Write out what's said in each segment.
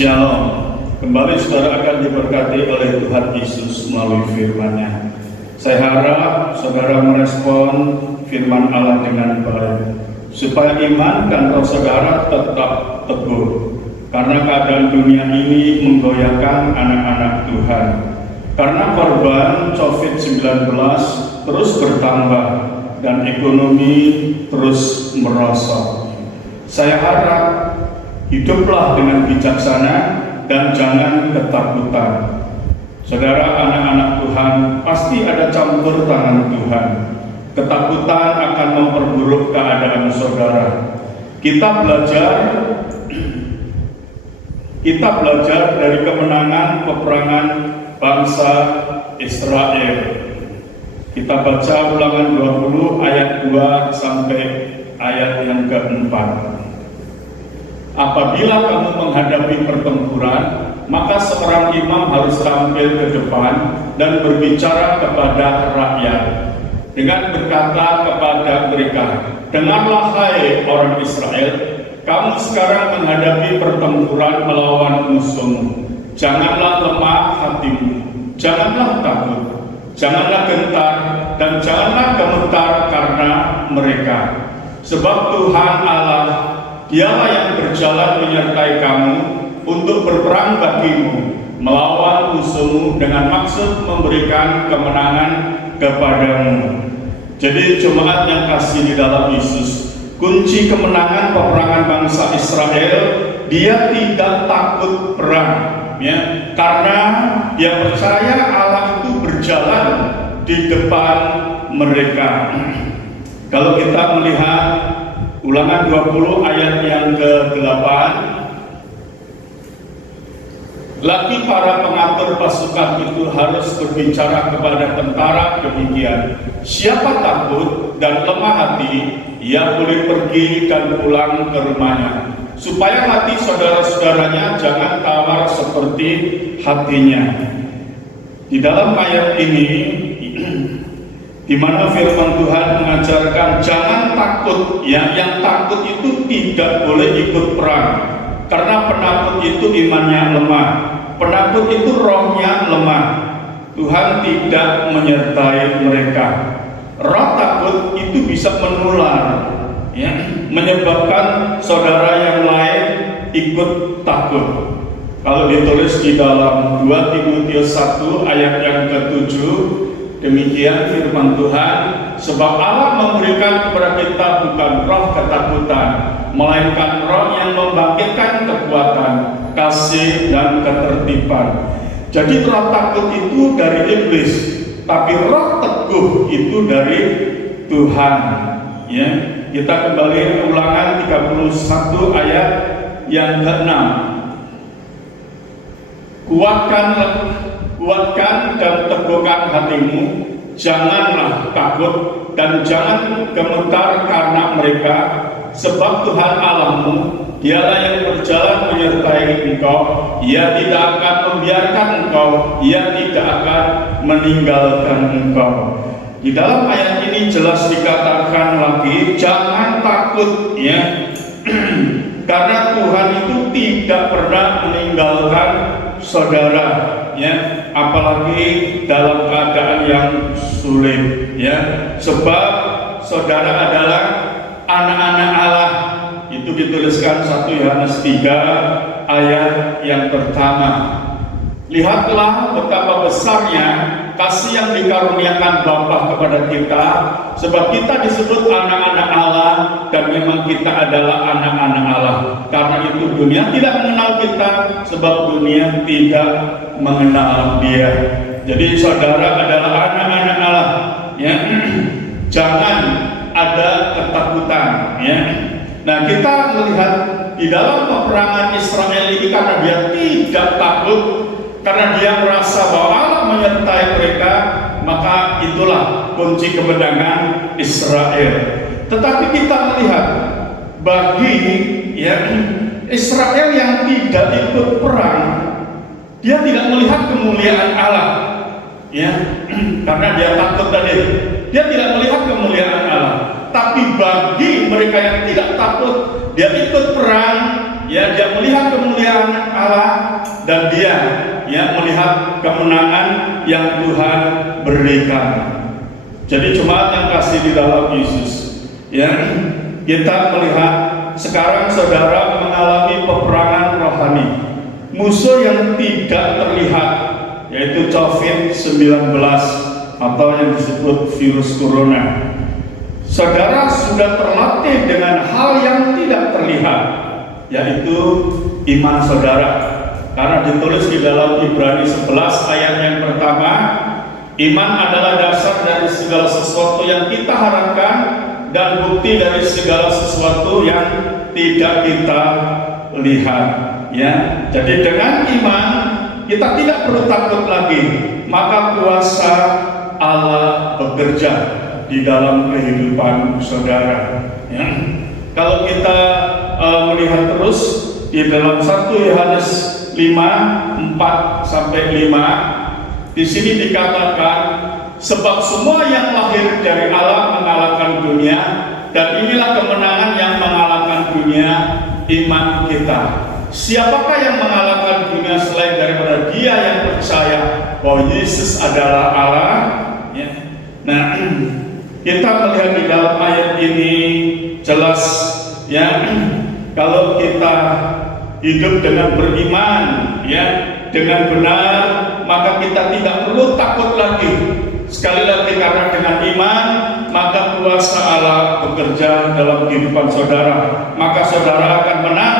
Shalom. Kembali saudara akan diberkati oleh Tuhan Yesus melalui firman-Nya. Saya harap saudara merespon firman Allah dengan baik, supaya iman dan roh saudara tetap teguh. Karena keadaan dunia ini menggoyahkan anak-anak Tuhan. Karena korban COVID-19 terus bertambah dan ekonomi terus merosot. Saya harap hiduplah dengan bijaksana dan jangan ketakutan. Saudara, anak-anak Tuhan, pasti ada campur tangan Tuhan. Ketakutan akan memperburuk keadaan saudara. Kita belajar dari kemenangan peperangan bangsa Israel. Kita baca Ulangan 20 ayat 2 sampai ayat yang keempat. Apabila kamu menghadapi pertempuran, maka seorang imam harus tampil ke depan dan berbicara kepada rakyat dengan berkata kepada mereka, dengarlah hai orang Israel, kamu sekarang menghadapi pertempuran melawan musuhmu. Janganlah lemah hatimu, janganlah takut, janganlah gentar, dan janganlah gemetar karena mereka. Sebab Tuhan Allah, Dialah yang berjalan menyertai kamu untuk berperang bagimu, melawan musuhmu dengan maksud memberikan kemenangan kepadamu. Jadi jemaat yang kasih di dalam Yesus, kunci kemenangan peperangan bangsa Israel, dia tidak takut perang, ya, karena dia percaya Allah itu berjalan di depan mereka. Kalau kita melihat Ulangan 20 ayat yang ke-8, lagi para pengatur pasukan itu harus berbicara kepada tentara demikian, siapa takut dan lemah hati, ia boleh pergi dan pulang ke rumahnya, supaya hati saudara-saudaranya jangan tawar seperti hatinya. Di dalam ayat ini di mana firman Tuhan mengajarkan jangan takut, ya, yang takut itu tidak boleh ikut perang, karena penakut itu imannya lemah, penakut itu rohnya lemah. Tuhan tidak menyertai mereka. Roh takut itu bisa menular, ya, menyebabkan saudara yang lain ikut takut. Kalau ditulis di dalam 2 Timotius 1 ayat yang ke-7, demikian firman Tuhan, sebab Allah memberikan kepada kita bukan roh ketakutan, melainkan roh yang membangkitkan kekuatan, kasih, dan ketertiban. Jadi roh takut itu dari iblis, tapi roh teguh itu dari Tuhan. Ya, kita kembali Ulangan 31 ayat yang ke-6. Kuatkan dan teguhkan hatimu, janganlah takut dan jangan gemetar karena mereka, sebab Tuhan Allahmu, Dialah yang berjalan menyertai engkau, Ia tidak akan membiarkan engkau, Ia tidak akan meninggalkan engkau. Di dalam ayat ini jelas dikatakan lagi, jangan takut, ya, karena Tuhan itu tidak pernah meninggalkan saudara, ya, apalagi dalam keadaan yang sulit, ya, sebab saudara adalah anak-anak Allah. Itu dituliskan 1 Yohanes 3 ayat yang pertama. Lihatlah betapa besarnya kasih yang dikaruniakan Bapa kepada kita, sebab kita disebut anak-anak Allah, dan memang kita adalah anak-anak Allah. Karena itu dunia tidak mengenal kita, sebab dunia tidak mengenal Dia. Jadi saudara adalah anak-anak Allah, ya. Jangan ada ketakutan, ya. Nah, kita melihat di dalam peperangan Israel ini, karena dia tidak takut, karena dia merasa bahwa Allah menyertai mereka, maka itulah kunci kemenangan Israel. Tetapi kita melihat bagi, ya, Israel yang tidak ikut perang, dia tidak melihat kemuliaan Allah, ya, karena dia takut tadi. Dia tidak melihat kemuliaan Allah. Tapi bagi mereka yang tidak takut, dia ikut perang, ya dia melihat kemuliaan Allah, dan dia ya melihat kemenangan yang Tuhan berikan. Jadi jemaat yang kasih di dalam Yesus, ya kita melihat sekarang saudara mengalami peperangan rohani, musuh yang tidak terlihat, yaitu COVID-19 atau yang disebut virus corona. Saudara sudah terlatih dengan hal yang tidak terlihat, yaitu iman saudara. Karena ditulis di dalam Ibrani 11 ayat yang pertama, iman adalah dasar dari segala sesuatu yang kita harapkan dan bukti dari segala sesuatu yang tidak kita lihat. Ya, jadi dengan iman kita tidak perlu takut lagi, maka kuasa Allah bekerja di dalam kehidupan saudara. Ya. Kalau kita melihat terus di dalam 1 Yohanes 5:4-5, di sini dikatakan, sebab semua yang lahir dari Allah mengalahkan dunia, dan inilah kemenangan yang mengalahkan dunia, iman kita. Siapakah yang mengalahkan dunia selain daripada dia yang percaya bahwa Yesus adalah Allah? Ya. Nah, kita melihat di dalam ayat ini jelas, ya, kalau kita hidup dengan beriman, ya, dengan benar, maka kita tidak perlu takut lagi. Sekali lagi, karena dengan iman maka kuasa Allah bekerja dalam kehidupan saudara, maka saudara akan menang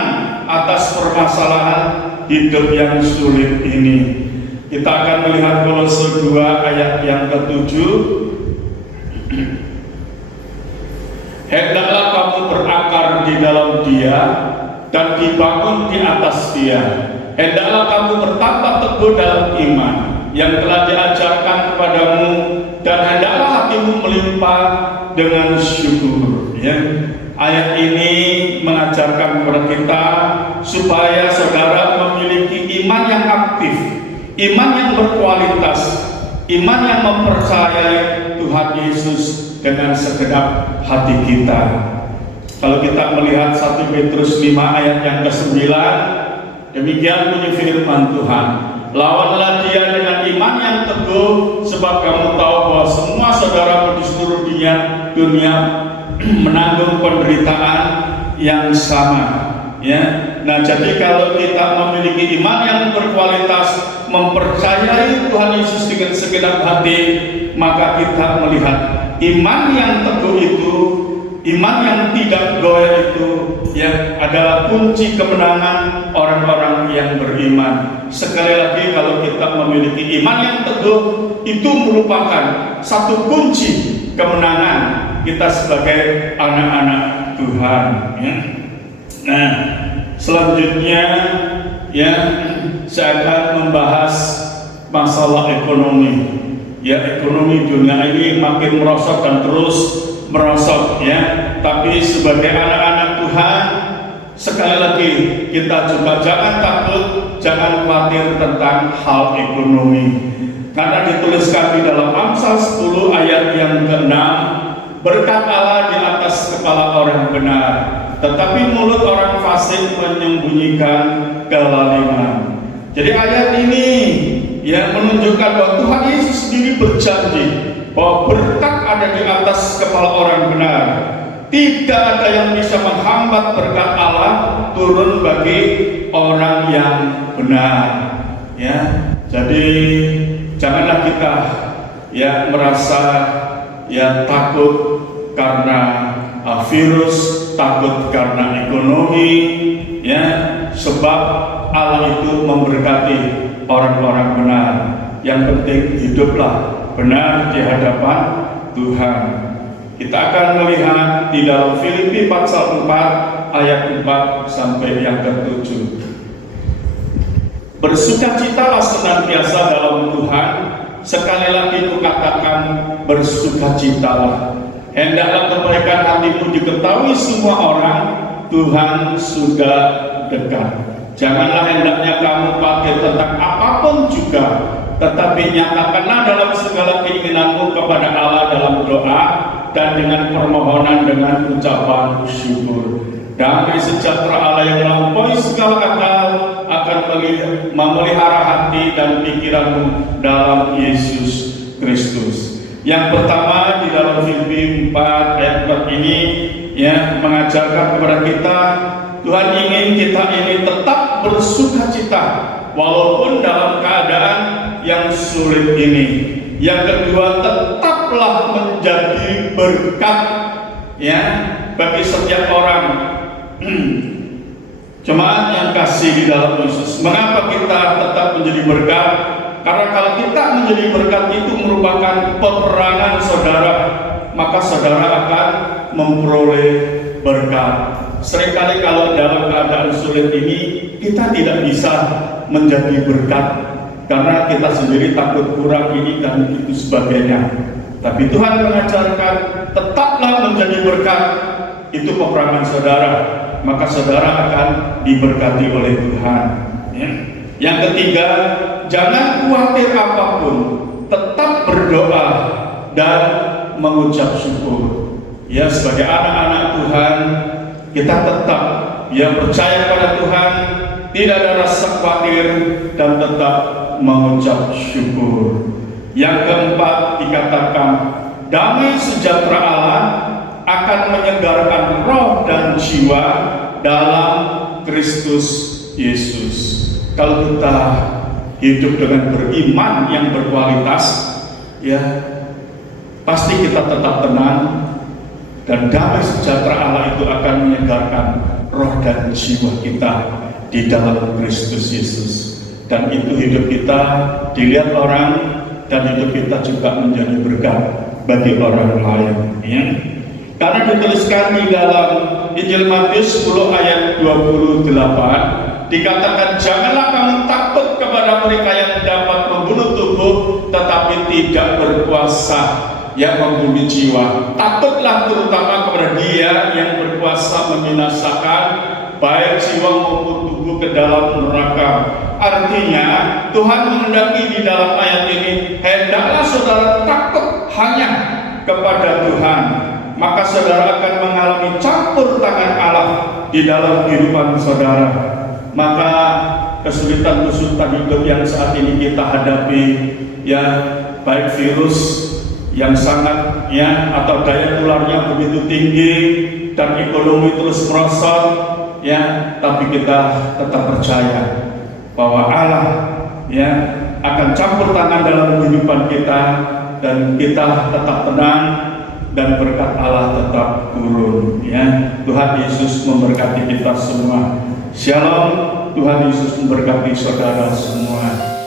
atas permasalahan hidup yang sulit ini. Kita akan melihat Kolose 2 ayat yang ke-7. Hendaklah kamu berakar di dalam Dia dan dibangun di atas Dia. Hendaklah kamu bertambah teguh dalam iman yang telah diajarkan kepadamu, dan hendaklah hatimu melimpah dengan syukur. Ya. Ayat ini mengajarkan kepada kita supaya saudara memiliki iman yang aktif, iman yang berkualitas, iman yang mempercayai Tuhan Yesus dengan segenap hati kita. Kalau kita melihat 1 Petrus 5 ayat yang ke-9, demikian bunyi firman Tuhan, lawanlah dia dengan iman yang teguh, sebab kamu tahu bahwa semua saudara di seluruh dunia menanggung penderitaan yang sama. Ya, nah jadi kalau kita memiliki iman yang berkualitas, mempercayai Tuhan Yesus dengan segenap hati, maka kita melihat iman yang teguh itu, iman yang tidak goyah itu, ya, adalah kunci kemenangan orang-orang yang beriman. Sekali lagi, kalau kita memiliki iman yang teguh, itu merupakan satu kunci kemenangan kita sebagai anak-anak Tuhan. Ya. Nah, selanjutnya, ya, saya akan membahas masalah ekonomi. Ya, ekonomi dunia ini makin merosot dan terus merosot, ya. Tapi sebagai anak-anak Tuhan, sekali lagi kita juga jangan takut, jangan khawatir tentang hal ekonomi. Karena dituliskan di dalam Amsal 10 ayat yang ke-6, berkat Allah di atas kepala orang benar, tetapi mulut orang fasik menyembunyikan kelaliman. Jadi ayat ini yang menunjukkan bahwa Tuhan Yesus sendiri berjanji bahwa berkat ada di atas kepala orang benar. Tidak ada yang bisa menghambat berkat Allah turun bagi orang yang benar. Ya, jadi janganlah kita, ya, merasa, ya, takut karena virus, takut karena ekonomi, ya, sebab Allah itu memberkati orang-orang benar. Yang penting hiduplah benar di hadapan Tuhan. Kita akan melihat di dalam Filipi pasal 4 ayat 4 sampai yang ke-7. Bersukacitalah senantiasa dalam Tuhan. Sekali lagi kukatakan, bersukacitalah. Hendaklah kebaikan hatimu diketahui semua orang, Tuhan sudah dekat. Janganlah hendaknya kamu khawatir tentang apapun juga, tetapi nyatakanlah dalam segala keinginanmu kepada Allah dalam doa dan dengan permohonan dengan ucapan syukur. Damai sejahtera Allah yang melampaui segala akal akan memelihara hati dan pikiranmu dalam Yesus Kristus. Yang pertama di dalam Filipi 4 ayat 4 ini ya mengajarkan kepada kita, Tuhan ingin kita ini tetap bersukacita walaupun dalam keadaan yang sulit ini. Yang kedua, tetaplah menjadi berkat ya bagi setiap orang. Jemaat yang kasih di dalam Yesus, mengapa kita tetap menjadi berkat? Karena kalau kita menjadi berkat itu merupakan peperangan saudara, maka saudara akan memperoleh berkat. Seringkali kalau dalam keadaan sulit ini kita tidak bisa menjadi berkat karena kita sendiri takut kurang ini dan itu sebagainya. Tapi Tuhan mengajarkan tetaplah menjadi berkat, itu peperangan saudara, maka saudara akan diberkati oleh Tuhan ya. Yang ketiga, jangan khawatir apapun, tetap berdoa dan mengucap syukur ya. Sebagai anak-anak Tuhan, kita tetap ya percaya pada Tuhan, tidak ada rasa khawatir dan tetap mengucap syukur. Yang keempat dikatakan, damai sejahtera Allah akan menyegarkan roh dan jiwa dalam Kristus Yesus. Kalau kita hidup dengan beriman yang berkualitas, ya pasti kita tetap tenang dan damai sejahtera Allah itu akan menyegarkan roh dan jiwa kita di dalam Kristus Yesus. Dan itu hidup kita dilihat orang dan hidup kita juga menjadi berkat bagi orang lain. Ya. Karena dituliskan di dalam Injil Matius 10 ayat 28 dikatakan, janganlah kamu takut kepada mereka yang dapat membunuh tubuh tetapi tidak berkuasa yang membunuh jiwa. Takutlah terutama kepada Dia yang berkuasa membinasakan baik jiwa maupun tubuh ke dalam neraka. Artinya Tuhan menghendaki di dalam ayat ini, hendaklah saudara takut hanya kepada Tuhan, maka saudara akan mengalami campur tangan Allah di dalam kehidupan saudara. Maka kesulitan-kesulitan hidup yang saat ini kita hadapi, ya baik virus yang sangat ya atau daya tularnya begitu tinggi dan ekonomi terus merosot, ya, tapi kita tetap percaya bahwa Allah ya akan campur tangan dalam kehidupan kita dan kita tetap tenang dan berkat Allah tetap turun ya. Tuhan Yesus memberkati kita semua. Shalom, Tuhan Yesus memberkati saudara semua.